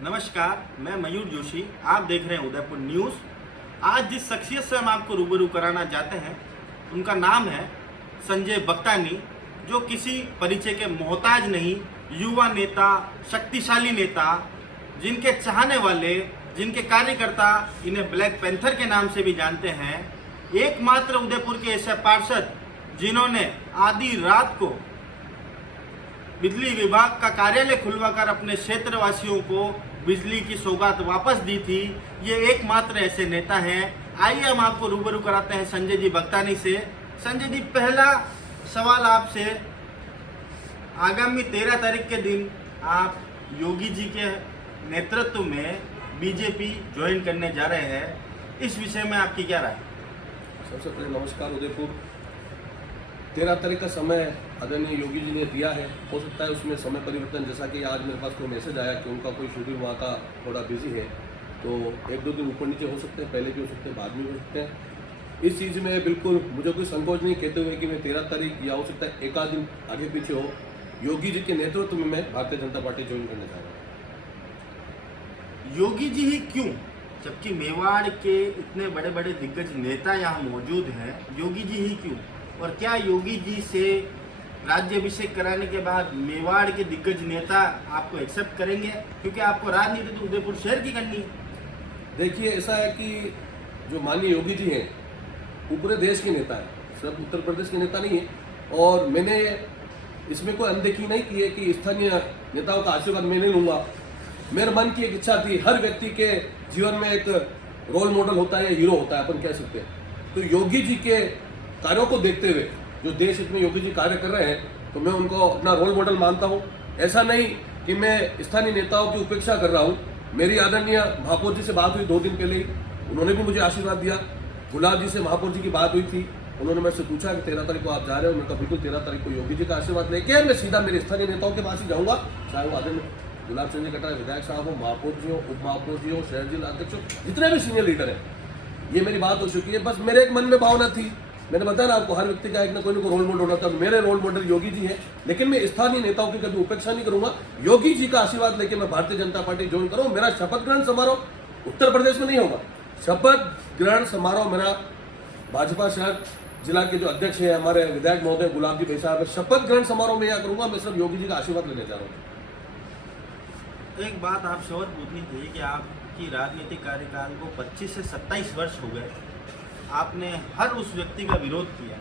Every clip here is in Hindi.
नमस्कार, मैं मयूर जोशी। आप देख रहे हैं उदयपुर न्यूज़। आज जिस शख्सियत से हम आपको रूबरू कराना चाहते हैं उनका नाम है संजय बख्तानी, जो किसी परिचय के मोहताज नहीं, युवा नेता, शक्तिशाली नेता, जिनके चाहने वाले, जिनके कार्यकर्ता इन्हें ब्लैक पैंथर के नाम से भी जानते हैं। एकमात्र उदयपुर के ऐसे पार्षद जिन्होंने आधी रात को बिजली विभाग का कार्यालय खुलवाकर अपने क्षेत्रवासियों को बिजली की सौगात वापस दी थी, ये एकमात्र ऐसे नेता हैं। आइए हम आपको रूबरू कराते हैं संजय जी बख्तानी से। संजय जी, पहला सवाल आपसे, आगामी 13 तारीख के दिन आप योगी जी के नेतृत्व में बीजेपी ज्वाइन करने जा रहे हैं, इस विषय में आपकी क्या राय? सबसे पहले नमस्कार। उदयपुर 13 तारीख का समय आदरणीय योगी जी ने दिया है। हो सकता है उसमें समय परिवर्तन, जैसा कि आज मेरे पास कोई मैसेज आया कि उनका कोई शेड्यूल वहाँ का थोड़ा बिजी है, तो 1-2 दिन ऊपर नीचे हो सकते हैं, पहले भी हो सकते हैं, बाद में भी हो सकते हैं। इस चीज़ में बिल्कुल मुझे कोई संकोच नहीं कहते हुए कि मैं 13 तारीख या हो सकता है 1 आध दिन आगे पीछे हो, योगी जी के नेतृत्व में मैं भारतीय जनता पार्टी ज्वाइन करने जा रहा हूँ। योगी जी ही क्यों, जबकि मेवाड़ के इतने बड़े बड़े दिग्गज नेता यहाँ मौजूद हैं, योगी जी ही क्यों? और क्या योगी जी से राज्याभिषेक कराने के बाद मेवाड़ के दिग्गज नेता आपको एक्सेप्ट करेंगे? क्योंकि आपको राजनीति तो उदयपुर शहर की करनी है। देखिए, ऐसा है कि जो माननीय योगी जी हैं वो पूरे देश के नेता हैं, सिर्फ उत्तर प्रदेश के नेता नहीं है। और मैंने इसमें कोई अनदेखी नहीं की है कि स्थानीय नेताओं का आशीर्वाद मैं नहीं लूँगा। मेरे मन की एक इच्छा थी, हर व्यक्ति के जीवन में एक रोल मॉडल होता है, हीरो होता है, अपन कह सकते हैं। तो योगी जी के कार्यों को देखते हुए, जो देश हित में योगी जी कार्य कर रहे हैं, तो मैं उनको अपना रोल मॉडल मानता हूँ। ऐसा नहीं कि मैं स्थानीय नेताओं की उपेक्षा कर रहा हूँ। मेरी आदरणीय महापौर जी से बात हुई 2 दिन पहले ही, उन्होंने भी मुझे आशीर्वाद दिया। गुलाब जी से महापौर जी की बात हुई थी, उन्होंने मेरे से पूछा कि 13 तारीख को आप जा रहे हो? मैंने कहा बिल्कुल 13 तारीख को योगी जी का आशीर्वाद लेके मैं सीधा मेरे स्थानीय नेताओं के पास ही जाऊँगा, चाहे वो आदरणीय गुलाब चंद कटारिया विधायक साहब हो, महापौर जी हो, उप महापौर जी हो, शहर जिला अध्यक्ष हो, जितने भी सीनियर लीडर हैं। ये मेरी बात हो चुकी है। बस मेरे एक मन में भावना थी, मैंने बताया ना आपको, हर व्यक्ति का एक ना कोई रोल मॉडल होता है। मेरे रोल मॉडल योगी जी हैं, लेकिन मैं स्थानीय नेताओं की कभी उपेक्षा नहीं करूंगा। योगी जी का आशीर्वाद लेके मैं भारतीय जनता पार्टी ज्वाइन करूँ। मेरा शपथ ग्रहण समारोह उत्तर प्रदेश में नहीं होगा। शपथ ग्रहण समारोह मेरा भाजपा शहर जिला के जो अध्यक्ष है हमारे विधायक महोदय गुलाब जी भाई साहब, शपथ ग्रहण समारोह में यहाँ करूंगा। मैं सिर्फ योगी जी का आशीर्वाद लेने जा रहा हूँ। एक बात आपसे और पूछनी थी कि आपकी राजनीतिक कार्यकाल को 25 से 27 वर्ष हो गए। आपने हर उस व्यक्ति का विरोध किया।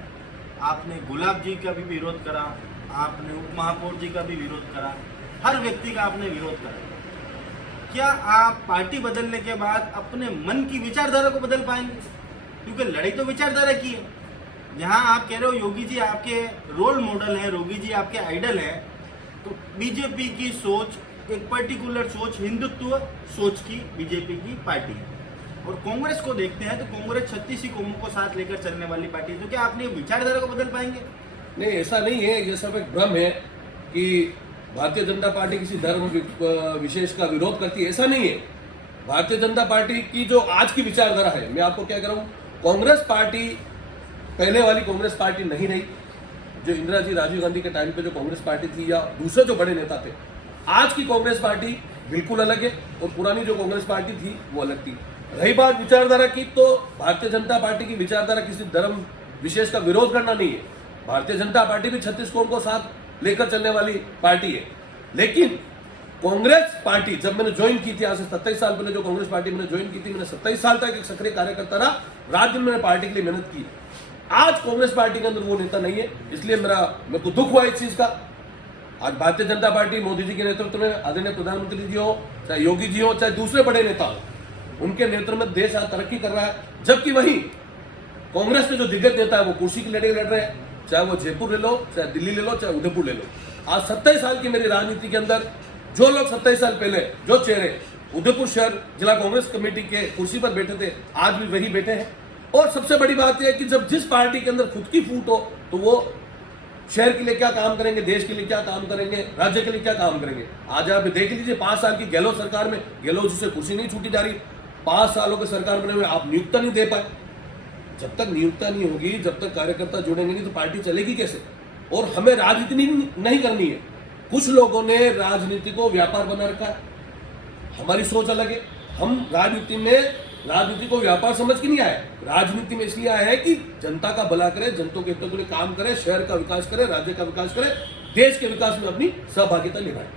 आपने गुलाब जी का भी विरोध करा, आपने उप महापौर जी का भी विरोध करा, हर व्यक्ति का आपने विरोध करा। क्या आप पार्टी बदलने के बाद अपने मन की विचारधारा को बदल पाएंगे? क्योंकि लड़ाई तो विचारधारा की है। जहाँ आप कह रहे हो योगी जी आपके रोल मॉडल हैं, योगी जी आपके आइडल हैं, तो बीजेपी की सोच एक पर्टिकुलर सोच, हिंदुत्व सोच की बीजेपी की पार्टी है। और कांग्रेस को देखते हैं तो कांग्रेस 36 ही कौमों को साथ लेकर चलने वाली पार्टी है। तो क्या आपने विचारधारा को बदल पाएंगे? नहीं, ऐसा नहीं है। ये सब एक भ्रम है कि भारतीय जनता पार्टी किसी धर्म विशेष का विरोध करती है, ऐसा नहीं है। भारतीय जनता पार्टी की जो आज की विचारधारा है, मैं आपको क्या कह रहा हूँ, कांग्रेस पार्टी पहले वाली कांग्रेस पार्टी नहीं रही, जो इंदिरा जी राजीव गांधी के टाइम पे जो कांग्रेस पार्टी थी या दूसरे जो बड़े नेता थे। आज की कांग्रेस पार्टी बिल्कुल अलग है और पुरानी जो कांग्रेस पार्टी थी वो अलग थी। रही बात विचारधारा की, तो भारतीय जनता पार्टी की विचारधारा किसी धर्म विशेष का विरोध करना नहीं है। भारतीय जनता पार्टी भी 36 कौम को साथ लेकर चलने वाली पार्टी है। लेकिन कांग्रेस पार्टी जब मैंने ज्वाइन की थी, आज से 27 साल पहले जो कांग्रेस पार्टी मैंने ज्वाइन की थी, मैंने 27 साल तक एक सक्रिय कार्यकर्ता रहा, रात दिन मैंने पार्टी के लिए मेहनत की। आज कांग्रेस पार्टी के अंदर वो नेता नहीं है, इसलिए मेरे को दुख हुआ इस चीज का। आज भारतीय जनता पार्टी मोदी जी के नेतृत्व में, आदरणीय प्रधानमंत्री जी हो, चाहे योगी जी हो, चाहे दूसरे बड़े नेता हो, उनके नेतृत्व में देश आज तरक्की कर रहा है। जबकि वही कांग्रेस के जो दिग्गज नेता है वो कुर्सी की लड़ाई लड़ रहे हैं, चाहे वो जयपुर ले लो, चाहे दिल्ली ले लो, चाहे उदयपुर ले लो। आज 27 साल की मेरी राजनीति के अंदर जो लोग 27 साल पहले जो चेहरे उदयपुर शहर जिला कांग्रेस कमेटी के कुर्सी पर बैठे थे, आज भी वही बैठे हैं। और सबसे बड़ी बात यह है कि जब जिस पार्टी के अंदर खुद की फूट हो, तो वो शहर के लिए क्या काम करेंगे, देश के लिए क्या काम करेंगे, राज्य के लिए क्या काम करेंगे। आज आप देख लीजिए, 5 साल की गहलोत सरकार में गहलोत जी से कुर्सी नहीं छूटी जा रही। 5 सालों की सरकार बने हुए आप नियुक्ता नहीं दे पाए। जब तक नियुक्ता नहीं होगी, जब तक कार्यकर्ता जुड़ेंगे नहीं, तो पार्टी चलेगी कैसे? और हमें राजनीति नहीं करनी है। कुछ लोगों ने राजनीति को व्यापार बना रखा है। हमारी सोच अलग है। हम राजनीति को व्यापार समझ के नहीं आए, राजनीति में इसलिए आए हैं कि जनता का भला करे, जनता के हितों के लिए काम करे, शहर का विकास करे, राज्य का विकास करे, देश के विकास में अपनी सहभागिता निभाए।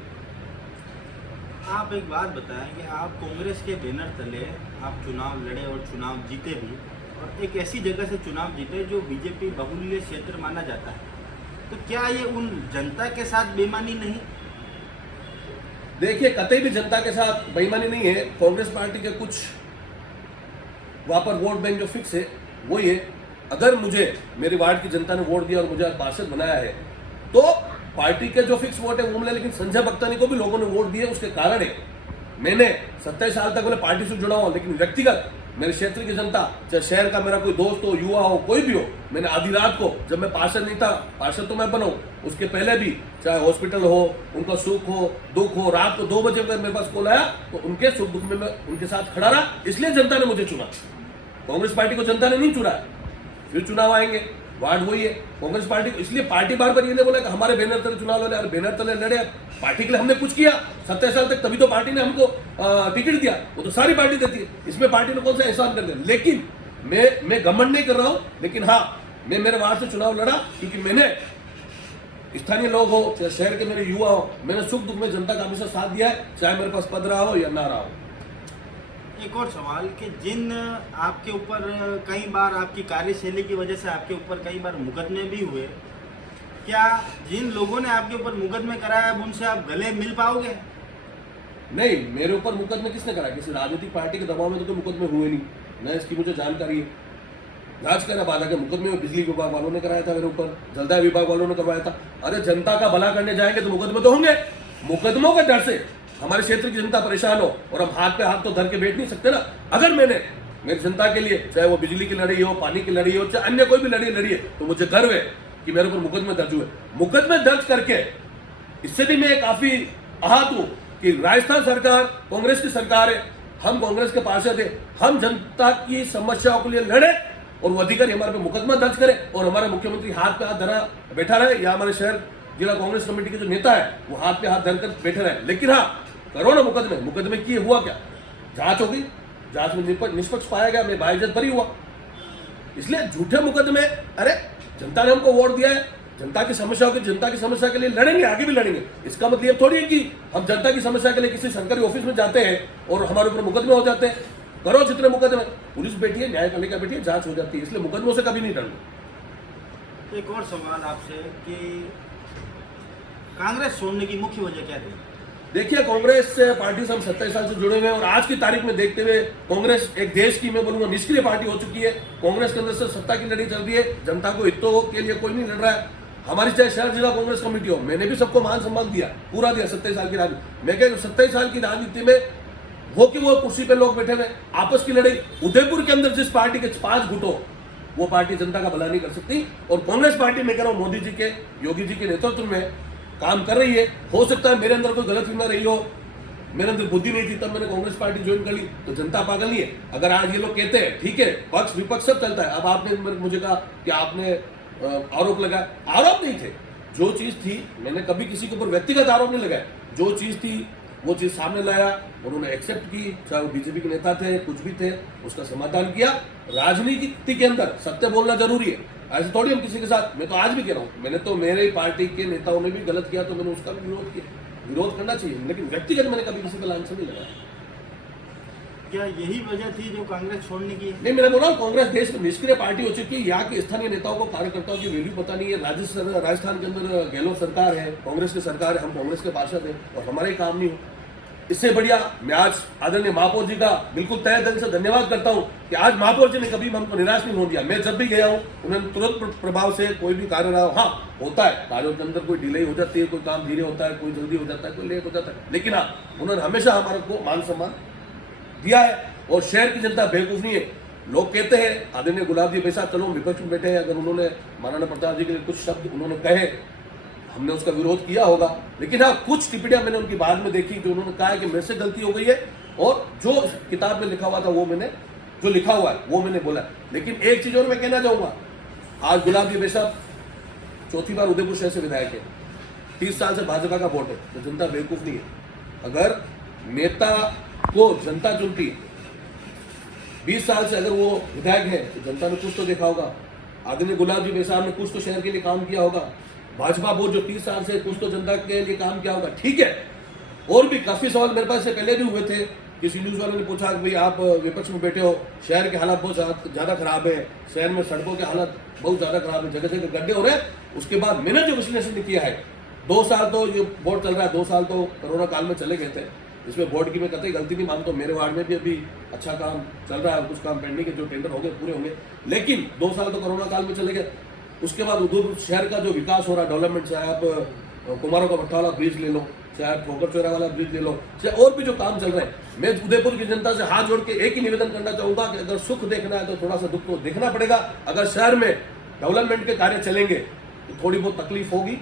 आप एक बात बताएं कि आप कांग्रेस के बैनर तले आप चुनाव लड़े और चुनाव जीते भी, और एक ऐसी जगह से चुनाव जीते जो बीजेपी बहुल्य क्षेत्र माना जाता है, तो क्या ये उन जनता के साथ बेईमानी नहीं? देखिए, कतई भी जनता के साथ बेईमानी नहीं है। कांग्रेस पार्टी के कुछ वहां पर वोट बैंक जो फिक्स है वो ये, अगर मुझे मेरे वार्ड की जनता ने वोट दिया और मुझे आज पार्षद बनाया है तो पार्टी के जो फिक्स वोट है वो मिले, लेकिन संजय बक्तानी को भी लोगों ने वोट दिए। उसके कारण है मैंने 27 साल तक बोले पार्टी से जुड़ा हूं, लेकिन व्यक्तिगत मेरे क्षेत्र की जनता, चाहे शहर का मेरा कोई दोस्त हो, युवा हो, कोई भी हो, मैंने आधी रात को, जब मैं पार्षद नहीं था, पार्षद तो मैं बनाऊं, उसके पहले भी चाहे हॉस्पिटल हो, उनका सुख हो दुख हो, रात को 2 बजे अगर मेरे पास कॉल आया तो उनके सुख दुख में मैं उनके साथ खड़ा रहा। इसलिए जनता ने मुझे चुना। कांग्रेस पार्टी को जनता ने नहीं चुना। फिर चुनाव आएंगे, वार्ड वही है कांग्रेस पार्टी को। इसलिए पार्टी बार बार ये नहीं बोला कि हमारे बैनर तले चुनाव लड़े, बैनर तले लड़े, पार्टी के लिए हमने कुछ किया 27 साल तक, तभी तो पार्टी ने हमको टिकट दिया। वो तो सारी पार्टी देती है, इसमें पार्टी ने कौन सा एहसान कर दिया। लेकिन मैं घमंड नहीं कर रहा हूं, लेकिन हाँ, मैं मेरे वार्ड से चुनाव लड़ा क्योंकि मैंने स्थानीय लोग हो, चाहे शहर के मेरे युवा हो, मैंने सुख दुख में जनता का हमेशा साथ दिया है, चाहे मेरे पास पद रहा हो या ना रहा हो। एक और सवाल कि जिन आपके ऊपर कई बार आपकी कार्यशैली की वजह से आपके ऊपर कई बार मुकदमे भी हुए, क्या जिन लोगों ने आपके ऊपर मुकदमे कराया अब उनसे आप गले मिल पाओगे? नहीं, मेरे ऊपर मुकदमे किसने करा? किसी राजनीतिक पार्टी के दबाव में तो मुकदमे हुए नहीं, न इसकी मुझे जानकारी है। जांच करना बाधा के मुकदमे में बिजली विभाग वालों ने कराया था मेरे ऊपर, जलदाय विभाग वालों ने करवाया था। अरे जनता का भला करने जाएंगे तो मुकदमे तो होंगे। मुकदमों के डर से हमारे क्षेत्र की जनता परेशान हो और हम हाथ पे हाथ तो धर के बैठ नहीं सकते ना। अगर मैंने मेरी जनता के लिए, चाहे वो बिजली की लड़ाई हो, पानी की लड़ाई हो, चाहे अन्य कोई भी लड़ी है, तो मुझे गर्व है कि मेरे ऊपर मुकदमे दर्ज हुए। मुकदमे दर्ज करके इससे भी मैं काफी आहत हूं कि राजस्थान सरकार कांग्रेस की सरकार है, हम कांग्रेस के पार्षद है, हम जनता की समस्याओं के लिए लड़े और वो अधिकारी हमारे पे मुकदमा दर्ज करे और हमारे मुख्यमंत्री हाथ पे हाथ धरा बैठा रहे, या हमारे शहर जिला कांग्रेस कमेटी के जो नेता है वो हाथ पे हाथ धरकर बैठे रहे। लेकिन हाँ, करो ना मुकदमे किए, हुआ क्या? जांच हो गई, जांच में निष्पक्ष पाया गया, मैं बाइज्जत बरी हुआ। इसलिए झूठे मुकदमे, अरे जनता ने हमको वोट दिया है, जनता की समस्या के लिए लड़ेंगे, आगे भी लड़ेंगे। इसका मतलब ये थोड़ी है कि हम जनता की समस्या के लिए किसी सरकारी ऑफिस में जाते हैं और हमारे ऊपर मुकदमे हो जाते हैं। करो जितने मुकदमे, पुलिस बैठी है, न्यायपालिका बैठी है, जांच हो जाती है। इसलिए मुकदमों से कभी नहीं डरना। एक और सवाल आपसे कि कांग्रेस छोड़ने की मुख्य वजह क्या थी? देखिए, कांग्रेस पार्टी से हम 27 साल से जुड़े हुए हैं और आज की तारीख में देखते हुए कांग्रेस एक देश की, मैं बोलूंगा, निष्क्रिय पार्टी हो चुकी है। कांग्रेस के अंदर से सत्ता की लड़ाई चल रही है, जनता को हितों के लिए कोई नहीं लड़ रहा है। हमारी चाहे शहर जिला कांग्रेस कमेटी हो, मैंने भी सबको मान सम्मान दिया, पूरा दिया 27 साल की राजनीति। मैं कह 27 साल की राजनीति में वो कुर्सी पे लोग बैठे हुए, आपस की लड़ाई। उदयपुर के अंदर जिस पार्टी के 5 गुट हो, वो पार्टी जनता का भला नहीं कर सकती। और कांग्रेस पार्टी, मैं कह रहा हूँ, मोदी जी के, योगी जी के नेतृत्व में काम कर रही है। हो सकता है मेरे अंदर कोई गलतफहमी रही हो, मेरे अंदर बुद्धि नहीं थी तब मैंने कांग्रेस पार्टी ज्वाइन कर ली, तो जनता पागल नहीं है। अगर आज ये लोग कहते हैं ठीक है, पक्ष विपक्ष सब चलता है। अब आपने मुझे कहा कि आपने आरोप लगाया, आरोप नहीं थे। जो चीज थी, मैंने कभी किसी के ऊपर व्यक्तिगत आरोप नहीं लगाया। जो चीज थी वो चीज सामने लाया, उन्होंने एक्सेप्ट की, चाहे वो बीजेपी के नेता थे, कुछ भी थे, उसका समाधान किया। राजनीति के अंदर सत्य बोलना जरूरी है, ऐसे थोड़ी हम किसी के साथ। मैं तो आज भी कह रहा हूँ, मैंने तो मेरे पार्टी के नेताओं ने भी गलत किया तो मैंने उसका भी विरोध किया। विरोध करना चाहिए, लेकिन व्यक्तिगत मैंने कभी किसी का लांछन नहीं लगाया। क्या यही वजह थी जो कांग्रेस छोड़ने की? नहीं, मैंने बोला कांग्रेस देश में निष्क्रिय पार्टी हो चुकी है। यहाँ के स्थानीय नेताओं को, कार्यकर्ताओं की वैल्यू पता नहीं है। राजस्थान के अंदर गहलोत सरकार है, कांग्रेस की सरकार है, हम कांग्रेस के पार्षद हैं और हमारा ही काम नहीं हो। इससे बढ़िया मैं आज आदरणीय महापौर जी का बिल्कुल तहे दिल से धन्यवाद करता हूं कि आज महापौर जी ने कभी हमको निराश नहीं होने दिया। मैं जब भी गया हूं, उन्होंने तुरंत प्रभाव से कोई भी कार्य रहा हो, हाँ होता है कार्यों के अंदर कोई डिले हो जाती है, कोई काम धीरे होता है, कोई जल्दी हो जाता है, कोई लेट हो जाता है, लेकिन हाँ उन्होंने हमेशा हमारे को मान सम्मान दिया है। और शहर की जनता बेवकूफ नहीं है। लोग कहते हैं आदरणीय गुलाब जी बेशक, चलो विपक्ष में बैठे हैं, अगर उन्होंने महाराणा प्रताप जी के लिए कुछ शब्द उन्होंने कहे, हमने उसका विरोध किया होगा, लेकिन हाँ कुछ टिप्पणियां मैंने उनकी बाद में देखी जो उन्होंने कहा है कि मेरे से गलती हो गई है और जो किताब में लिखा हुआ था वो मैंने, जो लिखा हुआ है वो मैंने बोला। लेकिन एक चीज और मैं कहना चाहूंगा, आज गुलाब जी बेशक चौथी बार उदयपुर शहर से विधायक है, 30 साल से भाजपा का वोट है, तो जनता बेवकूफ नहीं है। अगर नेता को जनता चुनती है। 20 साल से अगर वो विधायक है तो जनता ने कुछ तो देखा होगा। आदरणीय गुलाब जी बेसार ने कुछ तो शहर के लिए काम किया होगा। भाजपा बोर्ड जो 30 साल से कुछ तो जनता के लिए काम किया होगा। ठीक है, और भी काफी सवाल मेरे पास से पहले भी हुए थे। किसी न्यूज वाले ने पूछा कि भाई आप विपक्ष में बैठे हो, शहर के हालात बहुत ज्यादा खराब है, शहर में सड़कों के हालात बहुत ज्यादा खराब है, जगह जगह गड्ढे हो रहे हैं। उसके बाद मैंने जो विश्लेषण किया है, 2 साल तो ये बोर्ड चल रहा है, 2 साल तो कोरोना काल में चले गए थे, इसमें बोर्ड की मैं कतई गलती नहीं मानता। मेरे वार्ड में भी अभी अच्छा काम चल रहा है, कुछ काम पेंडिंग है, जो टेंडर हो गए पूरे होंगे, लेकिन 2 साल तो कोरोना काल में चले गए। उसके बाद उधर शहर का जो विकास हो रहा है, डेवलपमेंट, चाहे आप कुमारों का भट्टा वाला ब्रिज ले लो, चाहे ठोकर चौरा वाला ब्रिज ले लो, चाहे और भी जो काम चल रहे हैं, मैं उदयपुर की जनता से हाथ जोड़ के एक ही निवेदन करना चाहूंगा कि अगर सुख देखना है तो थोड़ा सा दुख तो देखना पड़ेगा। अगर शहर में डेवलपमेंट के कार्य चलेंगे तो थोड़ी बहुत तकलीफ होगी।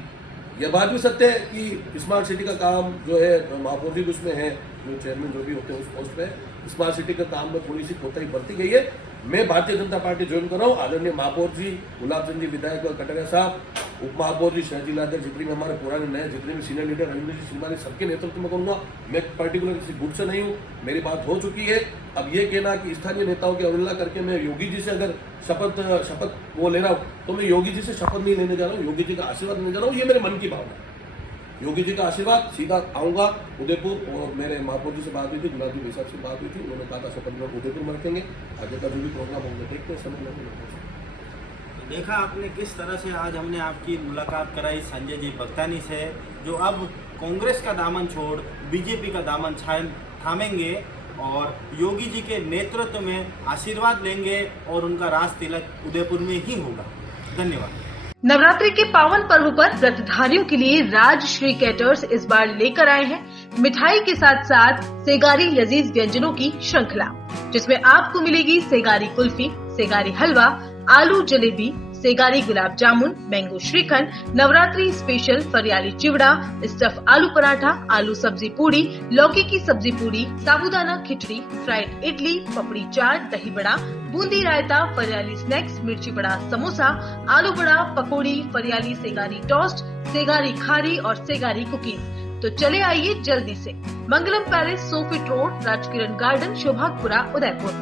यह बात भी सत्य है कि स्मार्ट सिटी का काम जो है, महापौर जी उसमें है, जो चेयरमैन जो भी होते हैं उस पोस्ट पे, स्मार्ट सिटी का काम में थोड़ी सी कोताही बरती गई है। मैं भारतीय जनता पार्टी ज्वाइन कर रहा हूँ। आदरणीय महापौर जी, गुलाब चंद जी विधायक कटरिया साहब, उप महापौर जी, शहर जिला अध्यक्ष, जितने भी हमारे पुराने नए जितने भी सीनियर लीडर रविंद्र जी श्रीमानी, सबके नेतृत्व में करूंगा। मैं पर्टिकुलर किसी गुट से नहीं हूँ, मेरी बात हो चुकी है। अब ये कहना कि स्थानीय नेताओं की अवहेलना करके मैं योगी जी से अगर शपथ वो ले रहा हूँ, तो मैं योगी जी से शपथ नहीं लेने जा रहा हूँ, योगी जी का आशीर्वाद लेने जा रहा हूँ। ये मेरे मन की भावना है। योगी जी का आशीर्वाद, सीधा आऊंगा उदयपुर। और मेरे महापौर जी से बात हुई थी, गुलाब जी साहब से बात हुई थी, उन्होंने कहा था शपथ ग्रहण उदयपुर में रखेंगे। आगे का जो भी प्रोग्राम होंगे देखते हैं, समय लगेगा। देखा आपने किस तरह से आज हमने आपकी मुलाकात कराई संजय जी बक्तानी से, जो अब कांग्रेस का दामन छोड़ बीजेपी का दामन थामेंगे और योगी जी के नेतृत्व में आशीर्वाद लेंगे और उनका राज तिलक उदयपुर में ही होगा। धन्यवाद। नवरात्रि के पावन पर्व पर व्रतधारियों के लिए राजश्री कैटर्स इस बार लेकर आए हैं मिठाई के साथ साथ सेगारी लजीज व्यंजनों की श्रृंखला, जिसमें आपको मिलेगी सेगारी कुल्फी, सेगारी हलवा, आलू जलेबी, सेगारी गुलाब जामुन, मैंगो श्रीखंड, नवरात्रि स्पेशल फरियाली चिवड़ा, स्टफ आलू पराठा, आलू सब्जी पूड़ी, लौकी की सब्जी पूड़ी, साबूदाना खिचड़ी, फ्राइड इडली, पपड़ी चाट, दही बड़ा, बूंदी रायता, फरियाली स्नैक्स, मिर्ची बड़ा, समोसा, आलू बड़ा, पकौड़ी, फरियाली सेगारी टोस्ट, सेगारी खारी और सेगारी कुकीज। तो चले आइए जल्दी से। मंगलम पैलेस, सोफिट रोड, राजकिरण गार्डन, शोभागपुरा, उदयपुर।